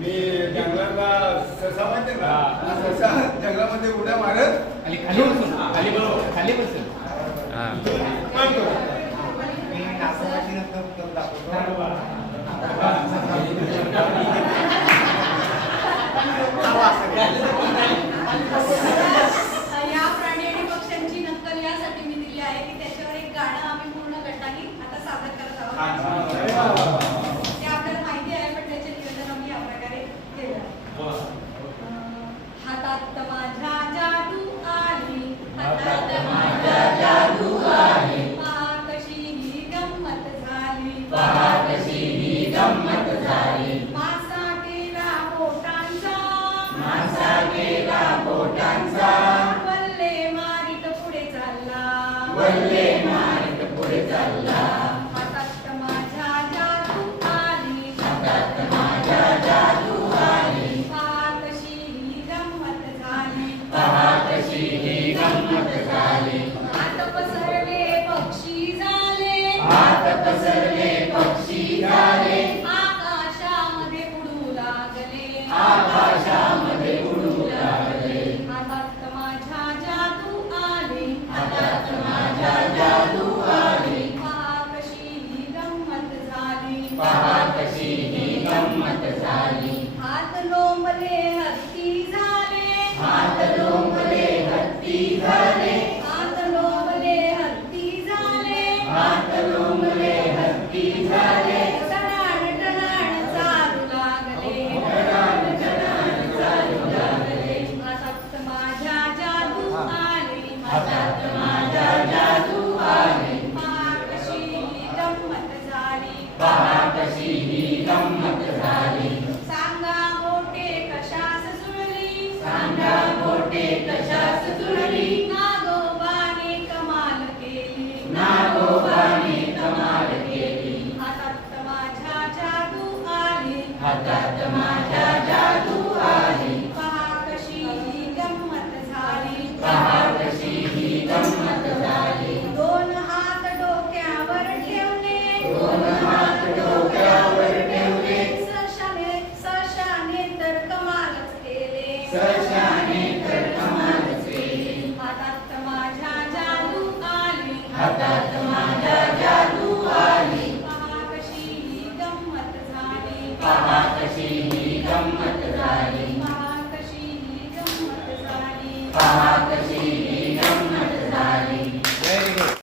मी जंगलाला ससा माहिती ना हा जंगलामध्ये उड्या मारत खाली खाली बसून खाली बरोबर खाली बसून. हा. या प्राणी आणि पक्ष्यांची नक्कल यासाठी मी दिली आहे की त्याच्यावर एक गाणं आम्ही पूर्ण गटाने आता सादर करत आहोत. ते आपल्याला माहिती आहे पण त्याचे आम्ही या प्रकारे केलं आहे. अं, हातात माझ्या जादू आली हातात माझ्या जादू आली पहा कशी ही गंमत झाली. पहा कशी ही गंमत केला पोटांचा वल्ले मारित पुढे चालला. वल्ले मारित पुढे चालला. हातात माझ्या जादू आली. हातात माझ्या जादू आली. पहा कशी ही गंमत झाली. पहा कशी ही गंमत झाली. हात पसरले पक्षी झाले. हात पसरले पक्षी झाले. आकाशामध्ये उडू लागले. झाले सांगा मोठे कशास जुळली?